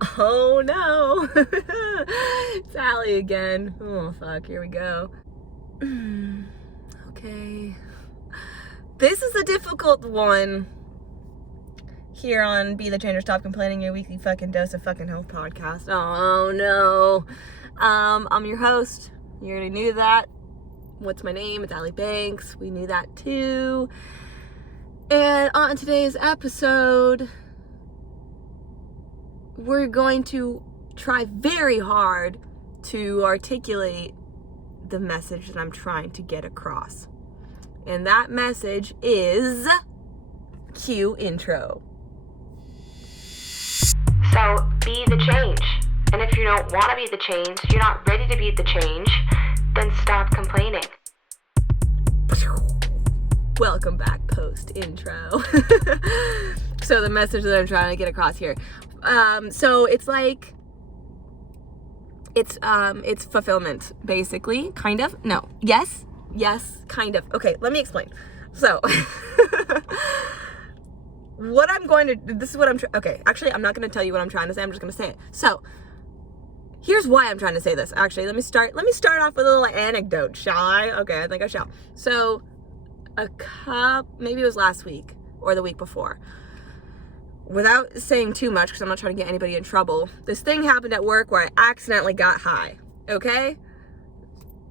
Oh no! It's Allie again. Oh fuck, here we go. Okay. This is a difficult one here on Be the Change or Stop Complaining, your weekly fucking dose of fucking health podcast. Oh no. I'm your host. You already knew that. What's my name? It's Allie Banks. We knew that too. And on today's episode, we're going to try very hard to articulate the message that I'm trying to get across. And that message is cue intro. So be the change. And if you don't want to be the change, you're not ready to be the change, then stop complaining. Welcome back post intro. So the message that I'm trying to get across here. So it's like, it's fulfillment, basically, kind of. No, yes, kind of. Okay, let me explain. So, okay, actually, I'm not going to tell you what I'm trying to say. I'm just going to say it. So, here's why I'm trying to say this. Actually, let me start off with a little anecdote, shall I? Okay, I think I shall. So, maybe it was last week or the week before. Without saying too much, because I'm not trying to get anybody in trouble, this thing happened at work where I accidentally got high, okay?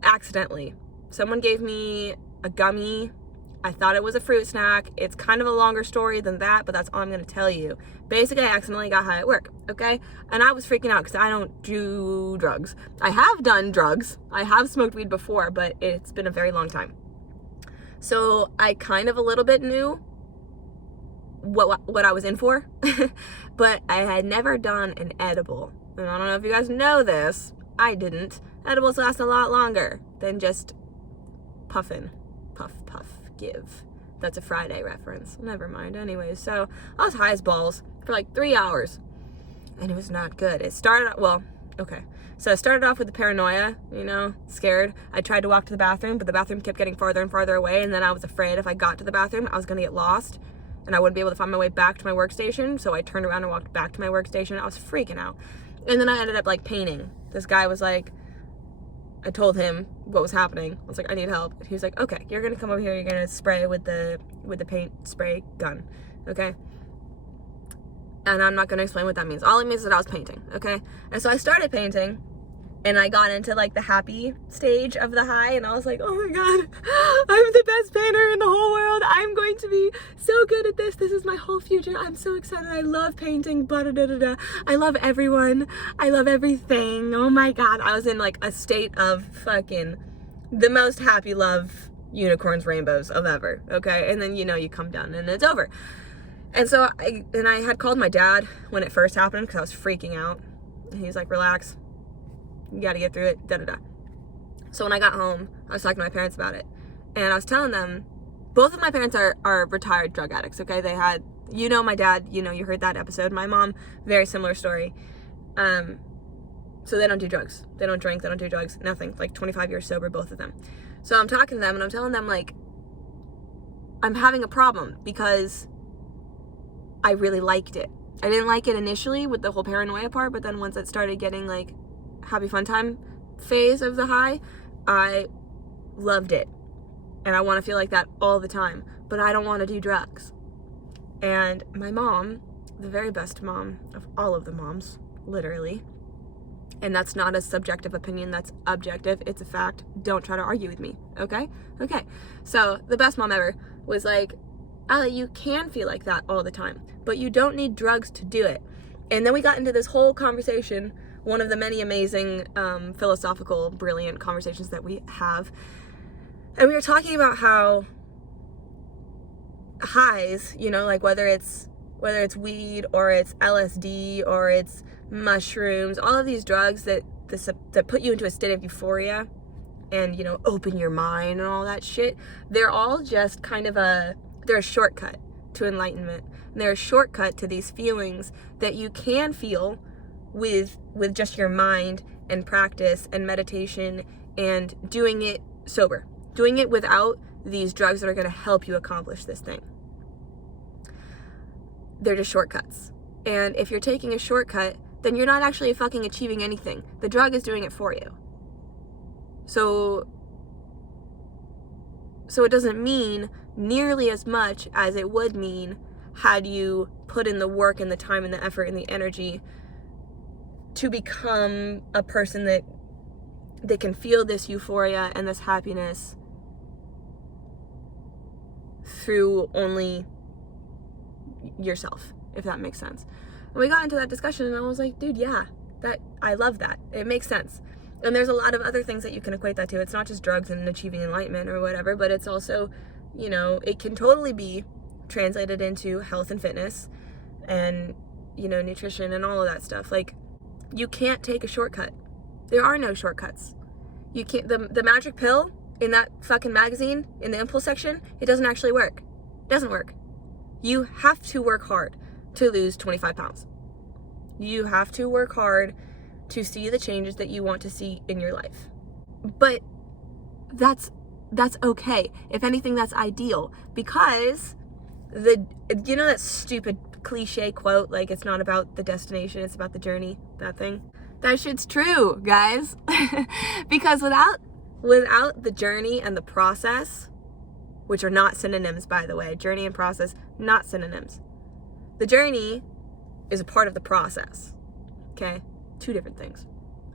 Accidentally. Someone gave me a gummy. I thought it was a fruit snack. It's kind of a longer story than that, but that's all I'm going to tell you. Basically, I accidentally got high at work, okay? And I was freaking out because I don't do drugs. I have done drugs. I have smoked weed before, but it's been a very long time. So I kind of a little bit knew what I was in for, but I had never done an edible. And I don't know if you guys know this, I didn't. Edibles last a lot longer than just puffin'. Puff, give. That's a Friday reference. Never mind. Anyways, so I was high as balls for like 3 hours, and it was not good. So I started off with the paranoia, scared. I tried to walk to the bathroom, but the bathroom kept getting farther and farther away, and then I was afraid if I got to the bathroom, I was going to get lost, and I wouldn't be able to find my way back to my workstation, so I turned around and walked back to my workstation. I was freaking out. And then I ended up, painting. This guy was like, I told him what was happening. I was like, I need help. He was like, okay, you're going to come over here, you're going to spray with the paint spray gun, okay? And I'm not going to explain what that means. All it means is that I was painting, okay? And so I started painting, and I got into, the happy stage of the high, and I was like, oh my god, I'm the best painter in the whole world. I'm going to be so good at this. This is my whole future. I'm so excited. I love painting, blah-da-da-da-da. I love everyone. I love everything. Oh my god. I was in, a state of fucking the most happy love unicorns, rainbows of ever, okay? And then, you come down, and it's over. And so, I had called my dad when it first happened, because I was freaking out. And he was like, relax. You gotta get through it, da-da-da. So when I got home, I was talking to my parents about it. And I was telling them, both of my parents are retired drug addicts, okay? They had, my dad, you heard that episode. My mom, very similar story. So they don't do drugs. They don't drink, they don't do drugs, nothing. 25 years sober, both of them. So I'm talking to them, and I'm telling them, I'm having a problem because I really liked it. I didn't like it initially with the whole paranoia part, but then once it started getting, happy fun time phase of the high, I loved it, and I want to feel like that all the time, but I don't want to do drugs. And my mom, the very best mom of all of the moms, literally, and that's not a subjective opinion, that's objective, it's a fact, don't try to argue with me, okay? So the best mom ever was like, Allie, you can feel like that all the time, but you don't need drugs to do it. And then we got into this whole conversation, one of the many amazing, philosophical, brilliant conversations that we have. And we were talking about how highs, whether it's weed or it's LSD or it's mushrooms, all of these drugs that put you into a state of euphoria and, open your mind and all that shit, they're all just kind of they're a shortcut to enlightenment. And they're a shortcut to these feelings that you can feel with just your mind and practice and meditation and doing it sober, doing it without these drugs that are going to help you accomplish this thing. They're just shortcuts. And if you're taking a shortcut, then you're not actually fucking achieving anything. The drug is doing it for you. So it doesn't mean nearly as much as it would mean had you put in the work and the time and the effort and the energy to become a person that can feel this euphoria and this happiness through only yourself, if that makes sense. And we got into that discussion and I was like, dude, yeah, I love that. It makes sense. And there's a lot of other things that you can equate that to. It's not just drugs and achieving enlightenment or whatever, but it's also, you know, it can totally be translated into health and fitness and, you know, nutrition and all of that stuff. Like, you can't take a shortcut. There are no shortcuts. You can't, the magic pill in that fucking magazine, in the impulse section, it doesn't actually work. It doesn't work. You have to work hard to lose 25 pounds. You have to work hard to see the changes that you want to see in your life. But that's okay. If anything, that's ideal, because you know that stupid cliche quote, like, it's not about the destination, it's about the journey, that thing? That shit's true, guys. Because without the journey and the process, which are not synonyms, by the way, journey and process, not synonyms. The journey is a part of the process, okay? Two different things.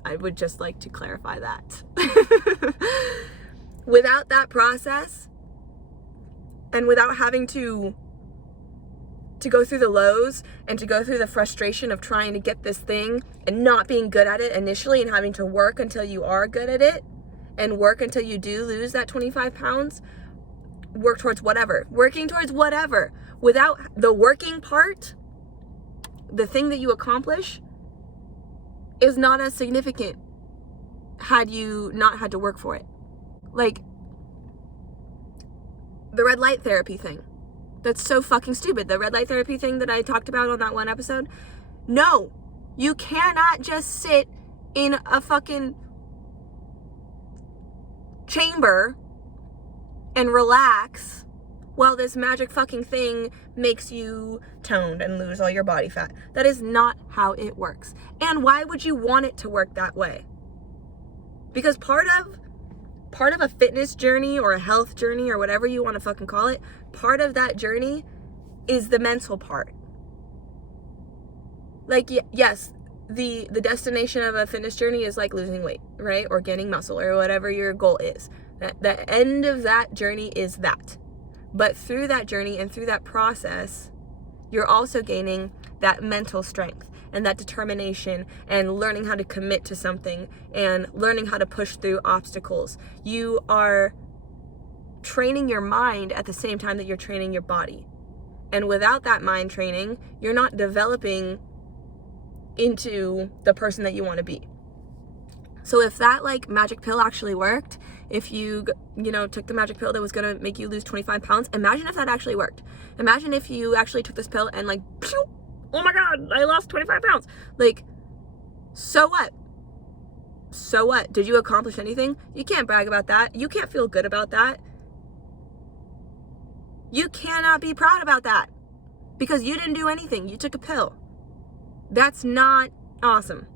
I would just like to clarify that. Without that process, and without having to go through the lows and to go through the frustration of trying to get this thing and not being good at it initially and having to work until you are good at it and work until you do lose that 25 pounds, working towards whatever. Without the working part, the thing that you accomplish is not as significant had you not had to work for it. Like, the red light therapy thing. That's so fucking stupid. The red light therapy thing that I talked about on that one episode. No, you cannot just sit in a fucking chamber and relax while this magic fucking thing makes you toned and lose all your body fat. That is not how it works. And why would you want it to work that way? Because part of a fitness journey or a health journey or whatever you want to fucking call it, part of that journey is the mental part. Like, yes, the destination of a fitness journey is like losing weight, right? Or gaining muscle or whatever your goal is. The end of that journey is that. But through that journey and through that process, you're also gaining that mental strength and that determination and learning how to commit to something and learning how to push through obstacles. You are training your mind at the same time that you're training your body. And without that mind training, you're not developing into the person that you want to be. So if that like magic pill actually worked, if you took the magic pill that was going to make you lose 25 pounds, imagine if that actually worked. Imagine if you actually took this pill and like, pew, oh my God, I lost 25 pounds. Like, so what? So what? Did you accomplish anything? You can't brag about that. You can't feel good about that. You cannot be proud about that because you didn't do anything. You took a pill. That's not awesome.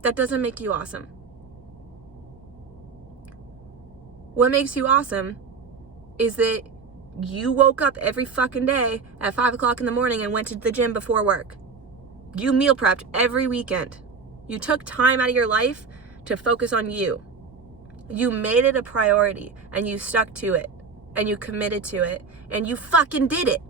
That doesn't make you awesome. What makes you awesome is that you woke up every fucking day at 5 o'clock in the morning and went to the gym before work. You meal prepped every weekend. You took time out of your life to focus on you. You made it a priority and you stuck to it and you committed to it and you fucking did it.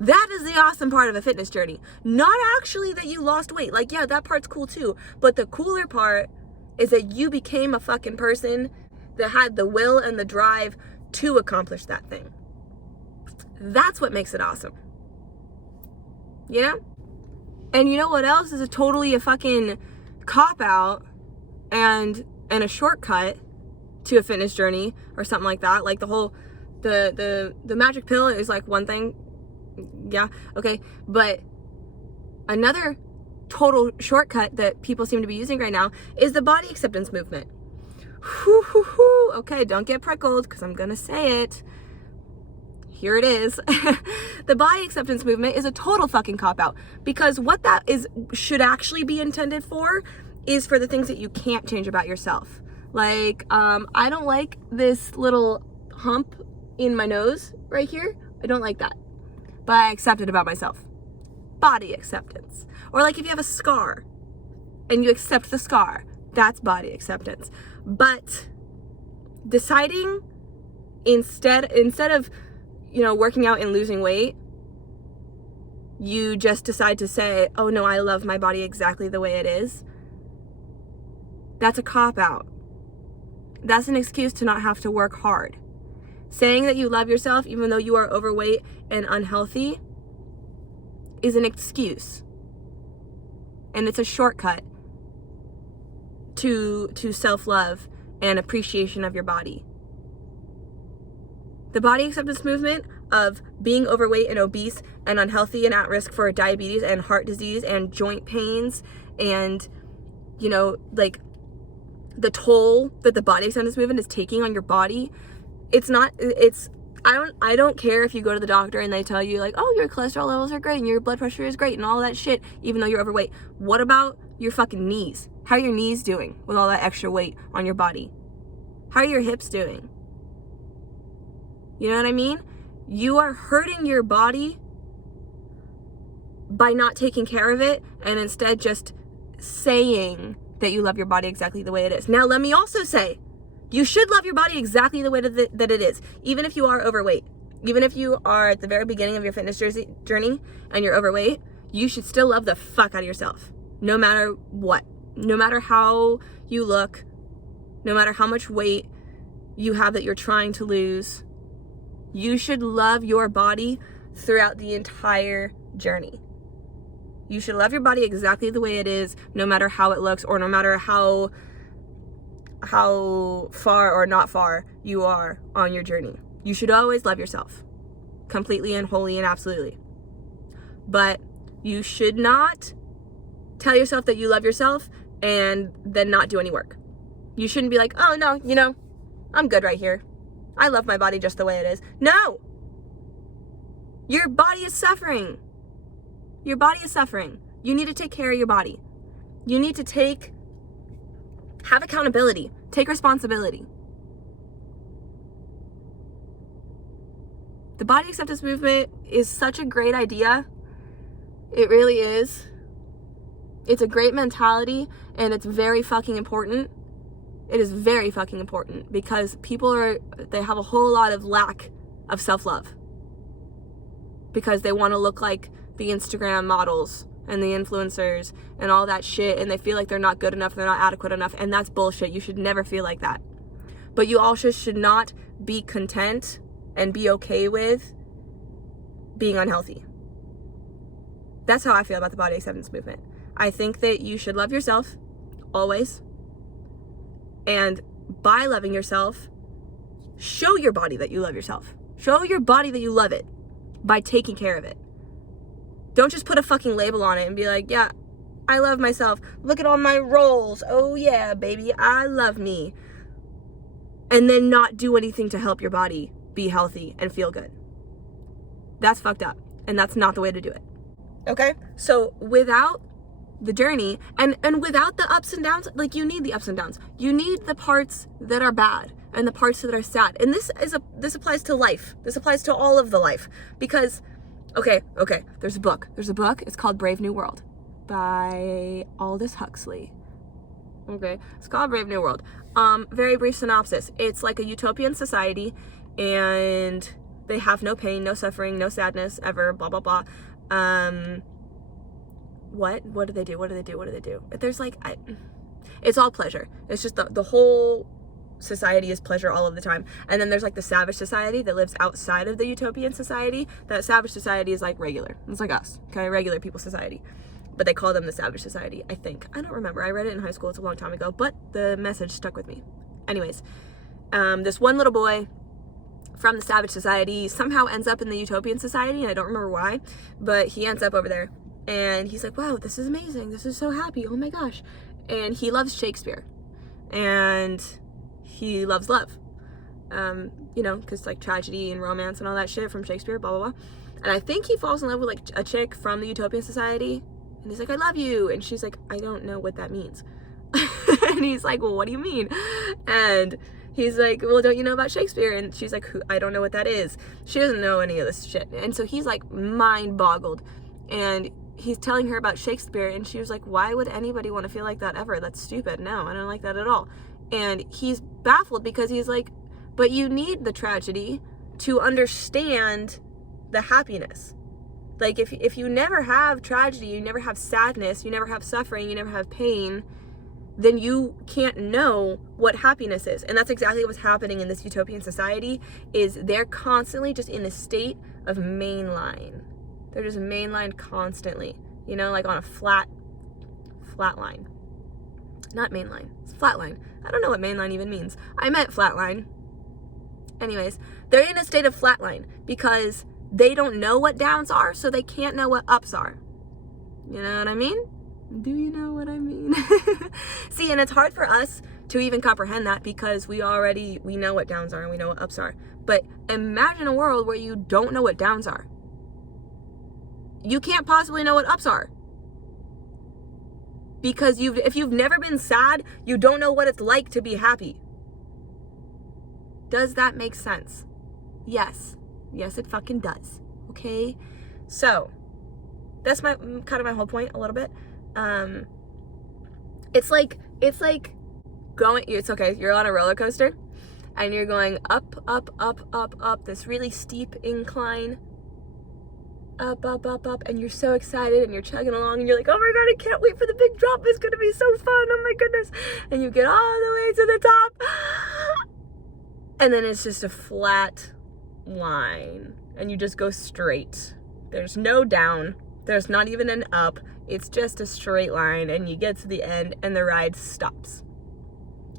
That is the awesome part of a fitness journey. Not actually that you lost weight. Like, yeah, that part's cool too. But the cooler part is that you became a fucking person that had the will and the drive to accomplish that thing. That's what makes it awesome. You know? And you know what else is totally a fucking cop-out and a shortcut to a fitness journey or something like that? Like the whole, the magic pill is like one thing. Yeah, okay. But another total shortcut that people seem to be using right now is the body acceptance movement. Okay, don't get prickled because I'm gonna say it. here it is. The body acceptance movement is a total fucking cop-out, because what that should actually be intended for is for the things that you can't change about yourself. Like, I don't like this little hump in my nose right here. I don't like that, but I accept it about myself. Body acceptance. Or like if you have a scar and you accept the scar, that's body acceptance. But deciding instead of, you know, working out and losing weight, you just decide to say, oh no, I love my body exactly the way it is. That's a cop-out. That's an excuse to not have to work hard. Saying that you love yourself even though you are overweight and unhealthy is an excuse. And it's a shortcut to self-love and appreciation of your body. The body acceptance movement of being overweight and obese and unhealthy and at risk for diabetes and heart disease and joint pains and, you know, like the toll that the body acceptance movement is taking on your body, I don't care if you go to the doctor and they tell you like, oh, your cholesterol levels are great and your blood pressure is great and all that shit, even though you're overweight. What about your fucking knees? How are your knees doing with all that extra weight on your body? How are your hips doing? You know what I mean? You are hurting your body by not taking care of it and instead just saying that you love your body exactly the way it is. Now, let me also say, you should love your body exactly the way that it is, even if you are overweight. Even if you are at the very beginning of your fitness journey and you're overweight, you should still love the fuck out of yourself, no matter what. No matter how you look, no matter how much weight you have that you're trying to lose, you should love your body throughout the entire journey. You should love your body exactly the way it is, no matter how it looks or no matter how far or not far you are on your journey. You should always love yourself completely and wholly and absolutely. But you should not tell yourself that you love yourself and then not do any work. You shouldn't be like, oh no, you know, I'm good right here. I love my body just the way it is. No! Your body is suffering. Your body is suffering. You need to take care of your body. You need to have accountability. Take responsibility. The body acceptance movement is such a great idea. It really is. It's a great mentality and it's very fucking important. It is very fucking important because they have a whole lot of lack of self-love because they want to look like the Instagram models and the influencers and all that shit, and they feel like they're not good enough, they're not adequate enough, and that's bullshit. You should never feel like that. But you also should not be content and be okay with being unhealthy. That's how I feel about the body acceptance movement. I think that you should love yourself always, and by loving yourself, show your body that you love yourself. Show your body that you love it by taking care of it. Don't just put a fucking label on it and be like, yeah, I love myself. Look at all my rolls. Oh yeah, baby, I love me. And then not do anything to help your body be healthy and feel good. That's fucked up. And that's not the way to do it. Okay? So without the journey and without the ups and downs, like you need the ups and downs. You need the parts that are bad and the parts that are sad. And this applies to life. This applies to all of the life. Because Okay, there's a book. It's called Brave New World by Aldous Huxley. Okay, it's called Brave New World. Very brief synopsis. It's like a utopian society and they have no pain, no suffering, no sadness ever, blah, blah, blah. What do they do? There's like, it's all pleasure. It's just the whole society is pleasure all of the time. And then there's like the savage society that lives outside of the utopian society. That savage society is like regular. It's like us, okay? Regular people society. But they call them the savage society, I think. I don't remember. I read it in high school. It's a long time ago. But the message stuck with me. Anyways, this one little boy from the savage society somehow ends up in the utopian society. And I don't remember why. But he ends up over there. And he's like, wow, this is amazing. This is so happy. Oh my gosh. And he loves Shakespeare. And he loves love. You know, because like tragedy and romance and all that shit from Shakespeare, blah, blah, blah. And I think he falls in love with like a chick from the Utopian Society. And he's like, I love you. And she's like, I don't know what that means. And he's like, well, what do you mean? And he's like, well, don't you know about Shakespeare? And she's like, I don't know what that is. She doesn't know any of this shit. And so he's like mind boggled. And he's telling her about Shakespeare. And she was like, why would anybody want to feel like that ever? That's stupid. No, I don't like that at all. And he's baffled because he's like, but you need the tragedy to understand the happiness. Like if you never have tragedy, you never have sadness, you never have suffering, you never have pain, then you can't know what happiness is. And that's exactly what's happening in this utopian society, is they're constantly just in a state of mainline. They're just mainlined constantly, you know, like on a flat line. Not mainline, it's flat line. I don't know what mainline even means. I meant flatline. Anyways, they're in a state of flatline because they don't know what downs are, so they can't know what ups are. You know what I mean? Do you know what I mean? See, and it's hard for us to even comprehend that because we know what downs are and we know what ups are. But imagine a world where you don't know what downs are. You can't possibly know what ups are. Because if you've never been sad, you don't know what it's like to be happy. Does that make sense? Yes. Yes, it fucking does. Okay? So, that's my whole point a little bit. It's like going, it's okay, you're on a roller coaster and you're going up this really steep incline, up, and you're so excited and you're chugging along and you're like, oh my god, I can't wait for the big drop, it's gonna be so fun, oh my goodness. And you get all the way to the top and then it's just a flat line and you just go straight. There's no down, there's not even an up, it's just a straight line and you get to the end and the ride stops.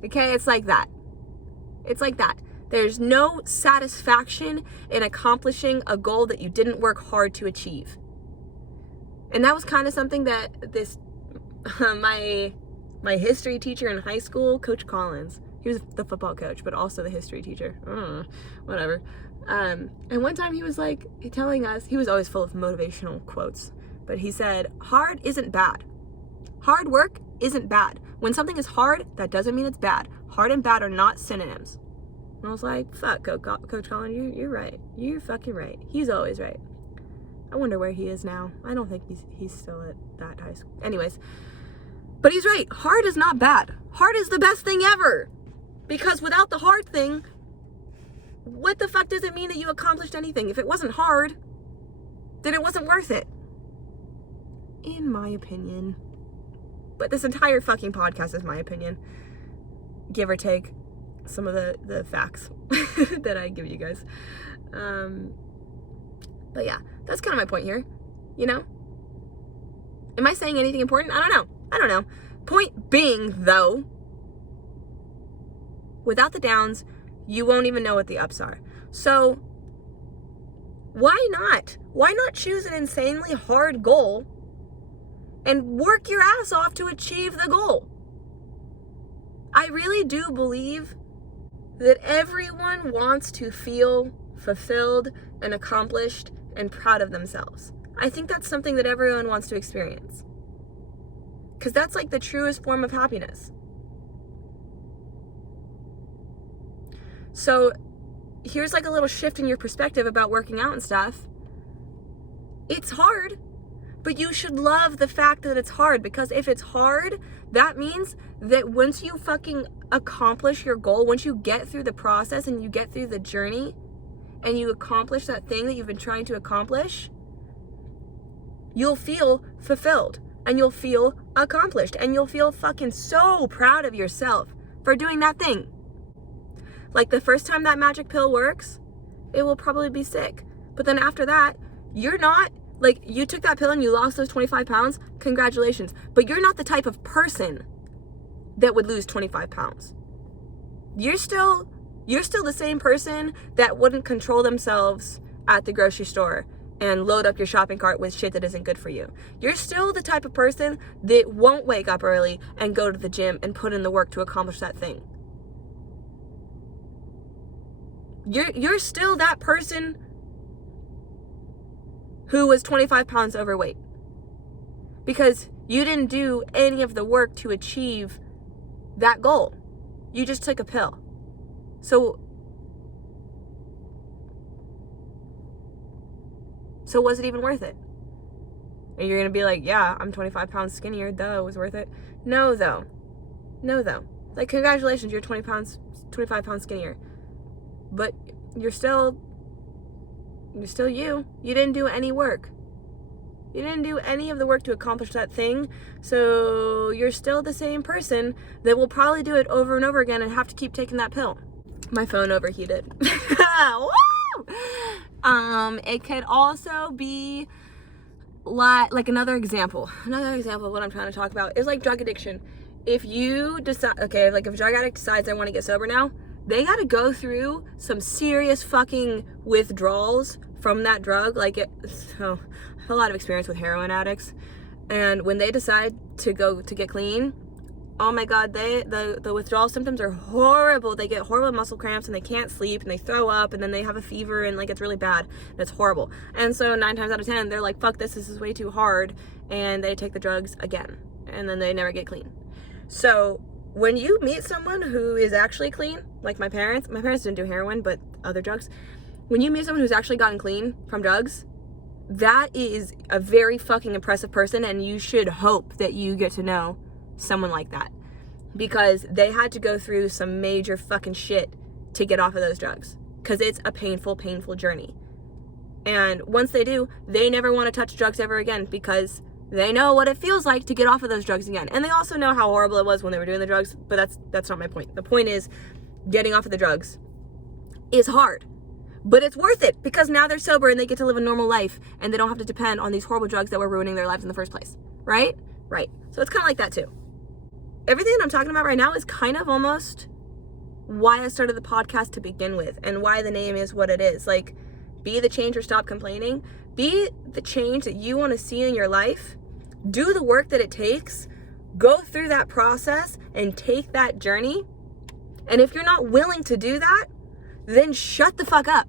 Okay, it's like that. It's like that. There's no satisfaction in accomplishing a goal that you didn't work hard to achieve. And that was kind of something that this my history teacher in high school, Coach Collins, he was the football coach, but also the history teacher. Whatever. And one time he was like telling us, he was always full of motivational quotes, but he said, hard isn't bad. Hard work isn't bad. When something is hard, that doesn't mean it's bad. Hard and bad are not synonyms. And I was like, fuck, Coach Colin, you're right. You're fucking right. He's always right. I wonder where he is now. I don't think he's still at that high school. Anyways, but he's right. Hard is not bad. Hard is the best thing ever. Because without the hard thing, what the fuck does it mean that you accomplished anything? If it wasn't hard, then it wasn't worth it. In my opinion. But this entire fucking podcast is my opinion. Give or take some of the facts that I give you guys. But yeah, that's kind of my point here. You know? Am I saying anything important? I don't know. Point being, though, without the downs, you won't even know what the ups are. So, why not? Why not choose an insanely hard goal and work your ass off to achieve the goal? I really do believe that everyone wants to feel fulfilled and accomplished and proud of themselves. I think that's something that everyone wants to experience. Because that's like the truest form of happiness. So here's like a little shift in your perspective about working out and stuff. It's hard, but you should love the fact that it's hard, because if it's hard, that means that once you fucking accomplish your goal, once you get through the process and you get through the journey and you accomplish that thing that you've been trying to accomplish, you'll feel fulfilled and you'll feel accomplished and you'll feel fucking so proud of yourself for doing that thing. Like the first time that magic pill works, it will probably be sick. But then after that, you're not, like, you took that pill and you lost those 25 pounds, congratulations. But you're not the type of person that would lose 25 pounds. You're still the same person that wouldn't control themselves at the grocery store and load up your shopping cart with shit that isn't good for you. You're still the type of person that won't wake up early and go to the gym and put in the work to accomplish that thing. you're still that person who was 25 pounds overweight. Because you didn't do any of the work to achieve that goal. You just took a pill. So was it even worth it? And you're going to be like, yeah, I'm 25 pounds skinnier. Duh, it was worth it. No, though. Like, congratulations, you're 25 pounds skinnier. But you're still you. You didn't do any work. You didn't do any of the work to accomplish that thing. So you're still the same person that will probably do it over and over again and have to keep taking that pill. My phone overheated. Woo! It could also be like another example of what I'm trying to talk about is like drug addiction. If you decide, okay, like if a drug addict decides I want to get sober now, they got to go through some serious fucking withdrawals from that drug. Like so I have a lot of experience with heroin addicts, and when they decide to get clean, oh my God, the withdrawal symptoms are horrible. They get horrible muscle cramps and they can't sleep and they throw up and then they have a fever and like it's really bad and it's horrible. And so 9 times out of 10, they're like, fuck this is way too hard, and they take the drugs again and then they never get clean. So when you meet someone who is actually clean, like my parents didn't do heroin, but other drugs. When you meet someone who's actually gotten clean from drugs, that is a very fucking impressive person, and you should hope that you get to know someone like that, because they had to go through some major fucking shit to get off of those drugs, because it's a painful journey. And once they do, they never want to touch drugs ever again, because they know what it feels like to get off of those drugs again. And they also know how horrible it was when they were doing the drugs, but that's not my point. The point is, getting off of the drugs is hard, but it's worth it, because now they're sober and they get to live a normal life and they don't have to depend on these horrible drugs that were ruining their lives in the first place. Right? So it's kind of like that too. Everything I'm talking about right now is kind of almost why I started the podcast to begin with, and why the name is what it is. Like, be the change or stop complaining. Be the change that you want to see in your life. Do the work that it takes. Go through that process and take that journey. And if you're not willing to do that, then shut the fuck up.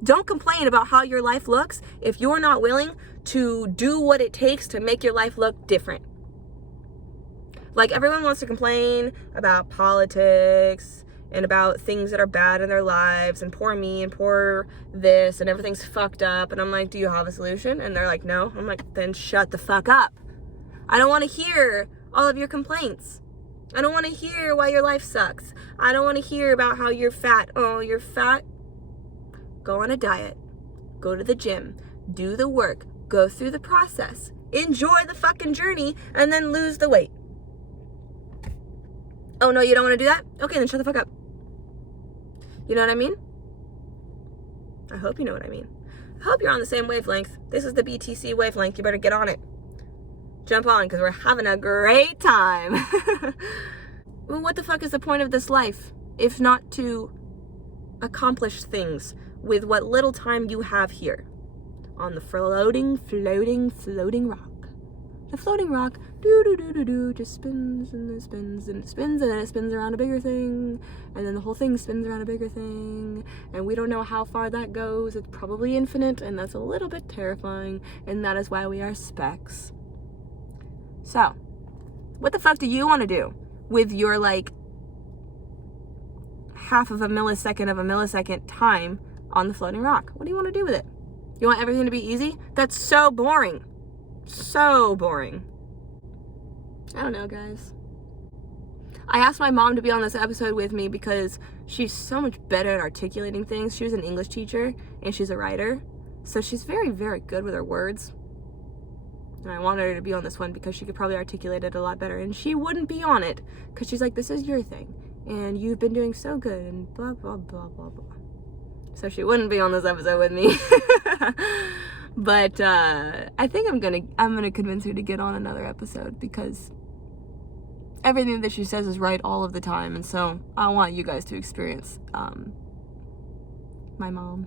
Don't complain about how your life looks if you're not willing to do what it takes to make your life look different. Like, everyone wants to complain about politics and about things that are bad in their lives, and poor me and poor this, and everything's fucked up. And I'm like, do you have a solution? And they're like, no. I'm like, then shut the fuck up. I don't want to hear all of your complaints. I don't want to hear why your life sucks. I don't want to hear about how you're fat. Oh, you're fat? Go on a diet. Go to the gym. Do the work. Go through the process. Enjoy the fucking journey, and then lose the weight. Oh, no, you don't want to do that? Okay, then shut the fuck up. You know what I mean? I hope you know what I mean. I hope you're on the same wavelength. This is the BTC wavelength. You better get on it. Jump on, because we're having a great time. Well, what the fuck is the point of this life if not to accomplish things with what little time you have here on the floating rock? The floating rock, just spins and it spins and it spins, and then it spins around a bigger thing, and then the whole thing spins around a bigger thing, and we don't know how far that goes. It's probably infinite, and that's a little bit terrifying, and that is why we are specks. So, what the fuck do you want to do with your, like, half of a millisecond time on the floating rock? What do you want to do with it? You want everything to be easy? That's so boring. So boring. I don't know, guys. I asked my mom to be on this episode with me because she's so much better at articulating things. She was an English teacher and she's a writer, so she's very, very good with her words. And I wanted her to be on this one because she could probably articulate it a lot better, and she wouldn't be on it because she's like, this is your thing and you've been doing so good and blah blah blah blah blah. So she wouldn't be on this episode with me. But I think I'm gonna convince her to get on another episode, because everything that she says is right all of the time, and so I want you guys to experience my mom.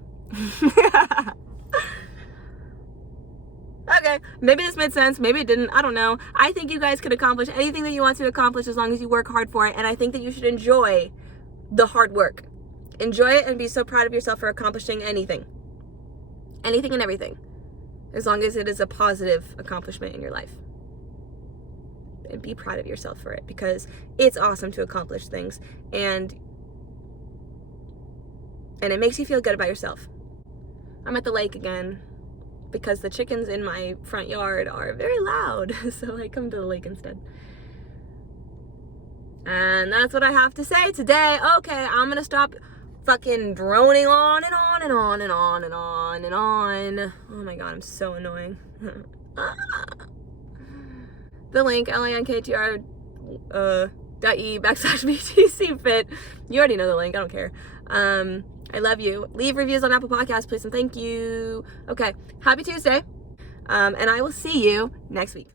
Okay, maybe this made sense, maybe it didn't, I don't know. I think you guys could accomplish anything that you want to accomplish as long as you work hard for it, and I think that you should enjoy the hard work. Enjoy it and be so proud of yourself for accomplishing anything. Anything and everything. As long as it is a positive accomplishment in your life. And be proud of yourself for it, because it's awesome to accomplish things, and it makes you feel good about yourself. I'm at the lake again because the chickens in my front yard are very loud, so I come to the lake instead. And that's what I have to say today. Okay, I'm gonna stop fucking droning on and on and on and on and on and on. Oh my god, I'm so annoying. The link, linktr.e/BTC fit. You already know the link, I don't care. I love you. Leave reviews on Apple Podcasts, please, and thank you. Okay, happy Tuesday. And I will see you next week.